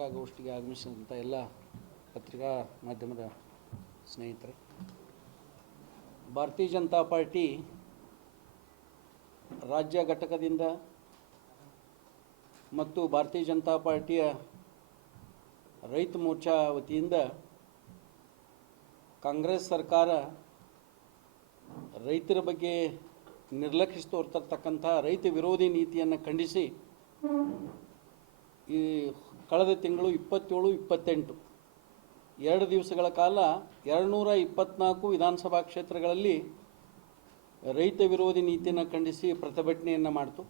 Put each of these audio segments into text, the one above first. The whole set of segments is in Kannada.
ಪತ್ರಿಕಾಗೋಷ್ಠಿಗೆ ಆಗಮಿಸಿದಂಥ ಎಲ್ಲ ಪತ್ರಿಕಾ ಮಾಧ್ಯಮದ ಸ್ನೇಹಿತರೆ, ಭಾರತೀಯ ಜನತಾ ಪಾರ್ಟಿ ರಾಜ್ಯ ಘಟಕದಿಂದ ಮತ್ತು ಭಾರತೀಯ ಜನತಾ ಪಾರ್ಟಿಯ ರೈತ ಮೋರ್ಚಾ ವತಿಯಿಂದ ಕಾಂಗ್ರೆಸ್ ಸರ್ಕಾರ ರೈತರ ಬಗ್ಗೆ ನಿರ್ಲಕ್ಷಿಸಿ ತೋರ್ತಿರ್ತಕ್ಕಂಥ ರೈತ ವಿರೋಧಿ ನೀತಿಯನ್ನು ಖಂಡಿಸಿ ಈ ಕಳೆದ ತಿಂಗಳು 27-28 2 ದಿವಸಗಳ ಕಾಲ 224 ವಿಧಾನಸಭಾ ಕ್ಷೇತ್ರಗಳಲ್ಲಿ ರೈತ ವಿರೋಧಿ ನೀತಿಯನ್ನು ಖಂಡಿಸಿ ಪ್ರತಿಭಟನೆಯನ್ನು ಮಾಡಿತು.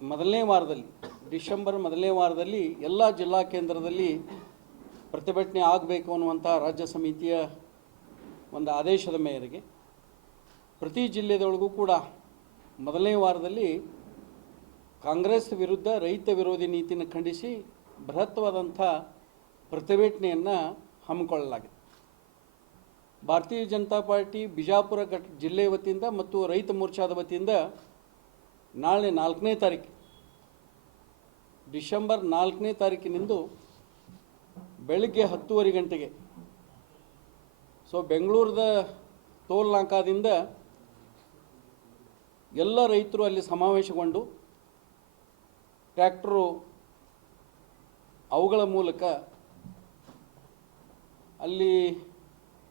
ಮೊದಲನೇ ವಾರದಲ್ಲಿ, ಡಿಸೆಂಬರ್ ಮೊದಲನೇ ವಾರದಲ್ಲಿ ಎಲ್ಲ ಜಿಲ್ಲಾ ಕೇಂದ್ರದಲ್ಲಿ ಪ್ರತಿಭಟನೆ ಆಗಬೇಕು ಅನ್ನುವಂಥ ರಾಜ್ಯ ಸಮಿತಿಯ ಒಂದು ಆದೇಶದ ಮೇರೆಗೆ ಪ್ರತಿ ಜಿಲ್ಲೆದೊಳಗೂ ಕೂಡ ಮೊದಲನೇ ವಾರದಲ್ಲಿ ಕಾಂಗ್ರೆಸ್ ವಿರುದ್ಧ ರೈತ ವಿರೋಧಿ ನೀತಿಯನ್ನು ಖಂಡಿಸಿ ಬೃಹತ್ವಾದಂಥ ಪ್ರತಿಭಟನೆಯನ್ನು ಹಮ್ಮಿಕೊಳ್ಳಲಾಗಿದೆ. ಭಾರತೀಯ ಜನತಾ ಪಾರ್ಟಿ ಬಿಜಾಪುರ ಜಿಲ್ಲೆ ವತಿಯಿಂದ ಮತ್ತು ರೈತ ಮೋರ್ಚಾದ ವತಿಯಿಂದ ನಾಳೆ 4ನೇ ತಾರೀಕು, ಡಿಸೆಂಬರ್ 4ನೇ ತಾರೀಕಿನಿಂದ ಬೆಳಗ್ಗೆ 10:30 ಗಂಟೆಗೆ ಬೆಂಗಳೂರದ ಟೋಲ್ ನಾಕಾದಿಂದ ಎಲ್ಲ ರೈತರು ಅಲ್ಲಿ ಸಮಾವೇಶಗೊಂಡು ಟ್ರ್ಯಾಕ್ಟರು ಅವುಗಳ ಮೂಲಕ ಅಲ್ಲಿ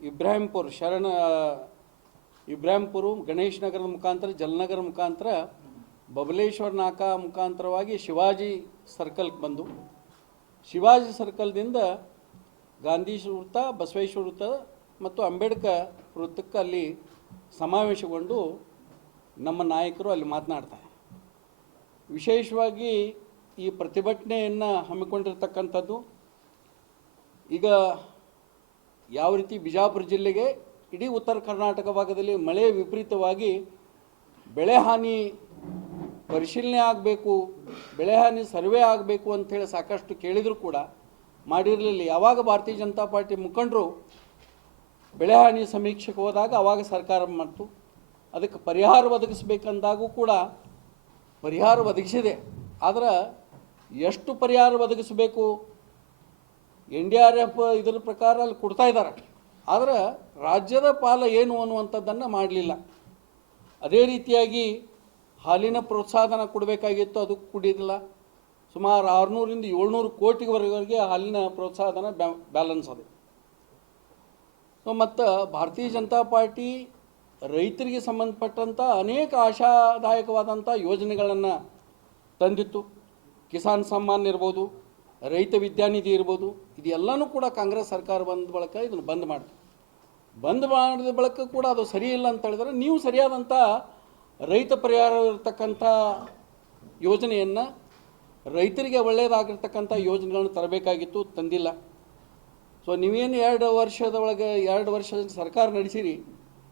ಇಬ್ರಾಹಿಂಪುರ ಗಣೇಶ್ ನಗರದ ಮುಖಾಂತರ, ಜಲನಗರ ಮುಖಾಂತರ, ಬಬಲೇಶ್ವರ ನಾಕಾ ಮುಖಾಂತರವಾಗಿ ಶಿವಾಜಿ ಸರ್ಕಲ್ಗೆ ಬಂದು, ಶಿವಾಜಿ ಸರ್ಕಲ್ದಿಂದ ಗಾಂಧಿ ವೃತ್ತ, ಬಸವೇಶ್ವರ ವೃತ್ತ ಮತ್ತು ಅಂಬೇಡ್ಕರ್ ವೃತ್ತಕ್ಕೆ ಅಲ್ಲಿ ಸಮಾವೇಶಗೊಂಡು ನಮ್ಮ ನಾಯಕರು ಅಲ್ಲಿ ಮಾತನಾಡ್ತಾರೆ. ವಿಶೇಷವಾಗಿ ಈ ಪ್ರತಿಭಟನೆಯನ್ನು ಹಮ್ಮಿಕೊಂಡಿರ್ತಕ್ಕಂಥದ್ದು ಈಗ ಯಾವ ರೀತಿ ಬಿಜಾಪುರ ಜಿಲ್ಲೆಗೆ, ಇಡೀ ಉತ್ತರ ಕರ್ನಾಟಕ ಭಾಗದಲ್ಲಿ ಮಳೆ ವಿಪರೀತವಾಗಿ ಬೆಳೆ ಹಾನಿ ಪರಿಶೀಲನೆ ಆಗಬೇಕು, ಬೆಳೆ ಹಾನಿ ಸರ್ವೆ ಆಗಬೇಕು ಅಂಥೇಳಿ ಸಾಕಷ್ಟು ಕೇಳಿದರೂ ಕೂಡ ಮಾಡಿರಲಿಲ್ಲ. ಯಾವಾಗ ಭಾರತೀಯ ಜನತಾ ಪಾರ್ಟಿ ಮುಖಂಡರು ಬೆಳೆ ಹಾನಿ ಸಮೀಕ್ಷೆಗೆ ಹೋದಾಗ ಆವಾಗ ಸರ್ಕಾರ ಮಾಡ್ತು. ಅದಕ್ಕೆ ಪರಿಹಾರ ಒದಗಿಸಬೇಕಂದಾಗೂ ಕೂಡ ಪರಿಹಾರ ಒದಗಿಸಿದೆ. ಆದರೆ ಎಷ್ಟು ಪರಿಹಾರ ಒದಗಿಸಬೇಕು, NDRF ಇದರ ಪ್ರಕಾರ ಅಲ್ಲಿ ಕೊಡ್ತಾ ಇದ್ದಾರೆ, ಆದರೆ ರಾಜ್ಯದ ಪಾಲ ಏನು ಅನ್ನುವಂಥದ್ದನ್ನು ಮಾಡಲಿಲ್ಲ. ಅದೇ ರೀತಿಯಾಗಿ ಹಾಲಿನ ಪ್ರೋತ್ಸಾಹನ ಕೊಡಬೇಕಾಗಿತ್ತು, ಅದು ಕೊಡಿಲ್ಲ. ಸುಮಾರು 600ರಿಂದ 700 ಕೋಟಿವರೆಗೆ ಹಾಲಿನ ಪ್ರೋತ್ಸಾಹನ ಬ್ಯಾಲೆನ್ಸ್ ಅದು. ಮತ್ತು ಭಾರತೀಯ ಜನತಾ ಪಾರ್ಟಿ ರೈತರಿಗೆ ಸಂಬಂಧಪಟ್ಟಂಥ ಅನೇಕ ಆಶಾದಾಯಕವಾದಂಥ ಯೋಜನೆಗಳನ್ನು ತಂದಿತ್ತು. ಕಿಸಾನ್ ಸಮ್ಮಾನ್ ಇರ್ಬೋದು, ರೈತ ವಿದ್ಯಾನಿಧಿ ಇರ್ಬೋದು, ಇದೆಲ್ಲನೂ ಕೂಡ ಕಾಂಗ್ರೆಸ್ ಸರ್ಕಾರ ಬಂದ ಬಳಿಕ ಇದನ್ನು ಬಂದ್ ಮಾಡಿದ ಬಳಿಕ ಕೂಡ ಅದು ಸರಿ ಇಲ್ಲ ಅಂತ ಹೇಳಿದ್ರೆ, ನೀವು ಸರಿಯಾದಂಥ ರೈತ ಪರಿಹಾರ ಇರತಕ್ಕಂಥ ಯೋಜನೆಯನ್ನು, ರೈತರಿಗೆ ಒಳ್ಳೆಯದಾಗಿರ್ತಕ್ಕಂಥ ಯೋಜನೆಗಳನ್ನು ತರಬೇಕಾಗಿತ್ತು, ತಂದಿಲ್ಲ. ನೀವೇನು 2 ವರ್ಷ ಸರ್ಕಾರ ನಡೆಸಿರಿ,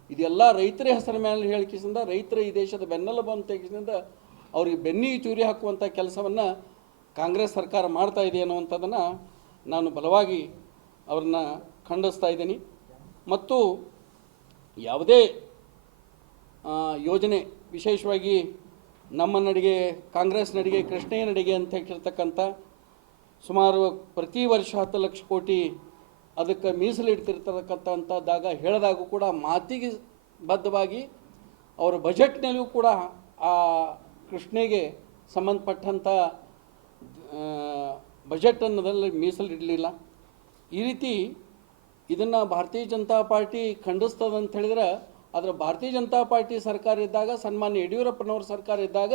ಇದೆಲ್ಲ ರೈತರ ಹೆಸರ ಮೇಲೆ ಹೇಳಿಕೆಯಿಂದ ರೈತರ ಈ ದೇಶದ ಬೆನ್ನೆಲುಬು ಅಂತ ಹೇಳಿಕೆಯಿಂದ ಅವ್ರಿಗೆ ಬೆನ್ನಿಗೆ ಚೂರಿ ಹಾಕುವಂಥ ಕೆಲಸವನ್ನು ಕಾಂಗ್ರೆಸ್ ಸರ್ಕಾರ ಮಾಡ್ತಾ ಇದೆ ಅನ್ನುವಂಥದ್ದನ್ನು ನಾನು ಬಲವಾಗಿ ಅವ್ರನ್ನ ಖಂಡಿಸ್ತಾ ಇದ್ದೀನಿ. ಮತ್ತು ಯಾವುದೇ ಯೋಜನೆ, ವಿಶೇಷವಾಗಿ ನಮ್ಮ ನಡಿಗೆ, ಕಾಂಗ್ರೆಸ್ ನಡಿಗೆ, ಕೃಷ್ಣಯ್ಯ ನಡಿಗೆ ಅಂತ ಹೇಳಿರ್ತಕ್ಕಂಥ ಸುಮಾರು ಪ್ರತಿ ವರ್ಷ 10 ಲಕ್ಷ ಕೋಟಿ ಅದಕ್ಕೆ ಮೀಸಲಿಡ್ತಿರ್ತಕ್ಕಂಥದ್ದಾಗ ಹೇಳಿದಾಗೂ ಕೂಡ ಮಾತಿಗೆ ಬದ್ಧವಾಗಿ ಅವರ ಬಜೆಟ್ನಲ್ಲಿಯೂ ಕೂಡ ಆ ಕೃಷ್ಣೆಗೆ ಸಂಬಂಧಪಟ್ಟಂಥ ಬಜೆಟನ್ನದಲ್ಲಿ ಮೀಸಲಿಡಲಿಲ್ಲ. ಈ ರೀತಿ ಇದನ್ನು ಭಾರತೀಯ ಜನತಾ ಪಾರ್ಟಿ ಖಂಡಿಸ್ತದಂತ ಹೇಳಿದ್ರೆ, ಆದರೆ ಭಾರತೀಯ ಜನತಾ ಪಾರ್ಟಿ ಸರ್ಕಾರ ಇದ್ದಾಗ, ಸನ್ಮಾನ್ಯ ಯಡಿಯೂರಪ್ಪನವ್ರ ಸರ್ಕಾರ ಇದ್ದಾಗ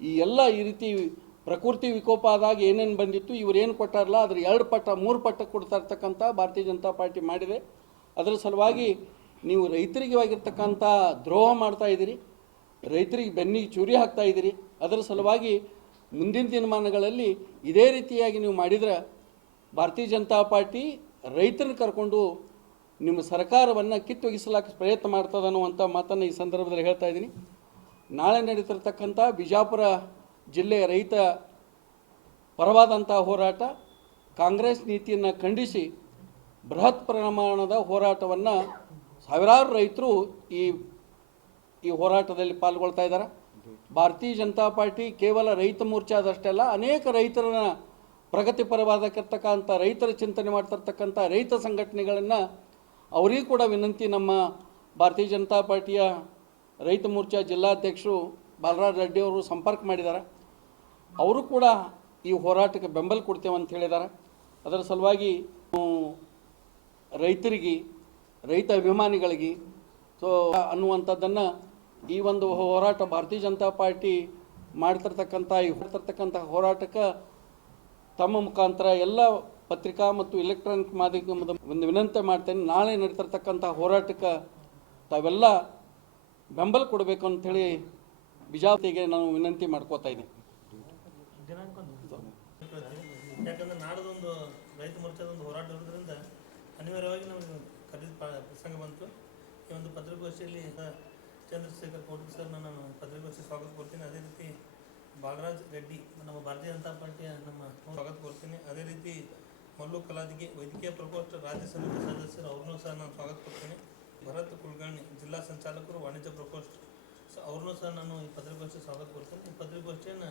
ಈ ಎಲ್ಲ ಈ ರೀತಿ ಪ್ರಕೃತಿ ವಿಕೋಪ ಆದಾಗ ಏನೇನು ಬಂದಿತ್ತು, ಇವರೇನು ಕೊಟ್ಟಾರಲ್ಲ ಅದ್ರ 2 ಪಟ್ಟ 3 ಪಟ್ಟ ಕೊಡ್ತಾ ಇರ್ತಕ್ಕಂಥ ಭಾರತೀಯ ಜನತಾ ಪಾರ್ಟಿ ಮಾಡಿದೆ. ಅದರ ಸಲುವಾಗಿ ನೀವು ರೈತರಿಗೆ ಆಗಿರ್ತಕ್ಕಂಥ ದ್ರೋಹ ಮಾಡ್ತಾ ಇದ್ದೀರಿ, ರೈತರಿಗೆ ಬೆನ್ನಿಗೆ ಚೂರಿ ಹಾಕ್ತಾ ಇದ್ದೀರಿ. ಅದರ ಸಲುವಾಗಿ ಮುಂದಿನ ದಿನಮಾನಗಳಲ್ಲಿ ಇದೇ ರೀತಿಯಾಗಿ ನೀವು ಮಾಡಿದರೆ ಭಾರತೀಯ ಜನತಾ ಪಾರ್ಟಿ ರೈತರನ್ನ ಕರ್ಕೊಂಡು ನಿಮ್ಮ ಸರ್ಕಾರವನ್ನು ಕಿತ್ತೊಗಿಸಲಾಕ ಪ್ರಯತ್ನ ಮಾಡ್ತದೆ ಅನ್ನುವಂಥ ಮಾತನ್ನು ಈ ಸಂದರ್ಭದಲ್ಲಿ ಹೇಳ್ತಾ ಇದ್ದೀನಿ. ನಾಳೆ ನಡೀತಿರ್ತಕ್ಕಂಥ ಬಿಜಾಪುರ ಜಿಲ್ಲೆಯ ರೈತ ಪರವಾದಂಥ ಹೋರಾಟ, ಕಾಂಗ್ರೆಸ್ ನೀತಿಯನ್ನು ಖಂಡಿಸಿ ಬೃಹತ್ ಪ್ರಮಾಣದ ಹೋರಾಟವನ್ನು ಸಾವಿರಾರು ರೈತರು ಈ ಹೋರಾಟದಲ್ಲಿ ಪಾಲ್ಗೊಳ್ತಾ ಇದ್ದಾರೆ. ಭಾರತೀಯ ಜನತಾ ಪಾರ್ಟಿ ಕೇವಲ ರೈತ ಮೋರ್ಚಾದಷ್ಟೇ ಅಲ್ಲ, ಅನೇಕ ರೈತರನ್ನ ಪ್ರಗತಿಪರವಾದಕ್ಕಂಥ ರೈತರ ಚಿಂತನೆ ಮಾಡ್ತಿರ್ತಕ್ಕಂಥ ರೈತ ಸಂಘಟನೆಗಳನ್ನು ಅವರಿಗೂ ಕೂಡ ವಿನಂತಿ, ನಮ್ಮ ಭಾರತೀಯ ಜನತಾ ಪಾರ್ಟಿಯ ರೈತ ಮೋರ್ಚಾ ಜಿಲ್ಲಾಧ್ಯಕ್ಷರು ಬಾಲರಾಜ್ ರೆಡ್ಡಿ ಅವರು ಸಂಪರ್ಕ ಮಾಡಿದ್ದಾರೆ. ಅವರು ಕೂಡ ಈ ಹೋರಾಟಕ್ಕೆ ಬೆಂಬಲ ಕೊಡ್ತೇವೆ ಅಂತ ಹೇಳಿದ್ದಾರೆ. ಅದರ ಸಲುವಾಗಿ ರೈತರಿಗೆ, ರೈತ ಅಭಿಮಾನಿಗಳಿಗೆ ಅನ್ನುವಂಥದ್ದನ್ನು ಈ ಒಂದು ಹೋರಾಟ ಭಾರತೀಯ ಜನತಾ ಪಾರ್ಟಿ ಮಾಡ್ತಿರ್ತಕ್ಕಂಥ ಹೋರಾಟಕ್ಕೆ ತಮ್ಮ ಮುಖಾಂತರ ಎಲ್ಲ ಪತ್ರಿಕಾ ಮತ್ತು ಎಲೆಕ್ಟ್ರಾನಿಕ್ ಮಾಧ್ಯಮದ ಒಂದು ವಿನಂತಿ ಮಾಡ್ತೇನೆ. ನಾಳೆ ನಡೀತಿರ್ತಕ್ಕಂಥ ಹೋರಾಟಕ್ಕೆ ತಾವೆಲ್ಲ ಬೆಂಬಲ ಕೊಡಬೇಕು ಅಂಥೇಳಿ ಬಿಜಾಪುರಿಗೆ ನಾನು ವಿನಂತಿ ಮಾಡ್ಕೋತಾ ಇದ್ದೀನಿ. ಯಾಕಂದ್ರೆ ನಾಡದೊಂದು ರೈತ ಮೋರ್ಚಾದೊಂದು ಹೋರಾಟ ಇರೋದ್ರಿಂದ ಅನಿವಾರ್ಯವಾಗಿ ನಮಗೆ ಕರೆದ ಪ್ರಸಂಗ ಬಂತು. ಈ ಒಂದು ಪತ್ರಿಕಾಗೋಷ್ಠಿಯಲ್ಲಿ ಚಂದ್ರಶೇಖರ್ ಕೋಟೆ ಸರ್ನ ನಾನು ಪತ್ರಿಕಾಗೋಷ್ಠಿ ಸ್ವಾಗತ ಕೊಡ್ತೀನಿ. ಅದೇ ರೀತಿ ಬಾಲರಾಜ್ ರೆಡ್ಡಿ ನಮ್ಮ ಭಾರತೀಯ ಜನತಾ ಪಾರ್ಟಿಯ ನಮ್ಮ ಸ್ವಾಗತ ಕೊಡ್ತೀನಿ. ಅದೇ ರೀತಿ ಮಲ್ಲು ಕಲಾದಿಗೆ ವೈದ್ಯಕೀಯ ಪ್ರಕೋಷ್ಠ ರಾಜ್ಯ ಸಮಿತಿ ಸದಸ್ಯರು ಅವ್ರನ್ನೂ ಸಹ ನಾನು ಸ್ವಾಗತ ಕೊಡ್ತೀನಿ. ಭರತ್ ಕುಲಕರ್ಣಿ ಜಿಲ್ಲಾ ಸಂಚಾಲಕರು ವಾಣಿಜ್ಯ ಪ್ರಕೋಷ್ಠ ಅವ್ರನ್ನೂ ಸಹ ನಾನು ಈ ಪತ್ರಿಕಾಗೋಷ್ಠಿ ಸ್ವಾಗತ ಕೊಡ್ತೀನಿ. ಈ ಪತ್ರಿಕಾಗೋಷ್ಠಿಯನ್ನು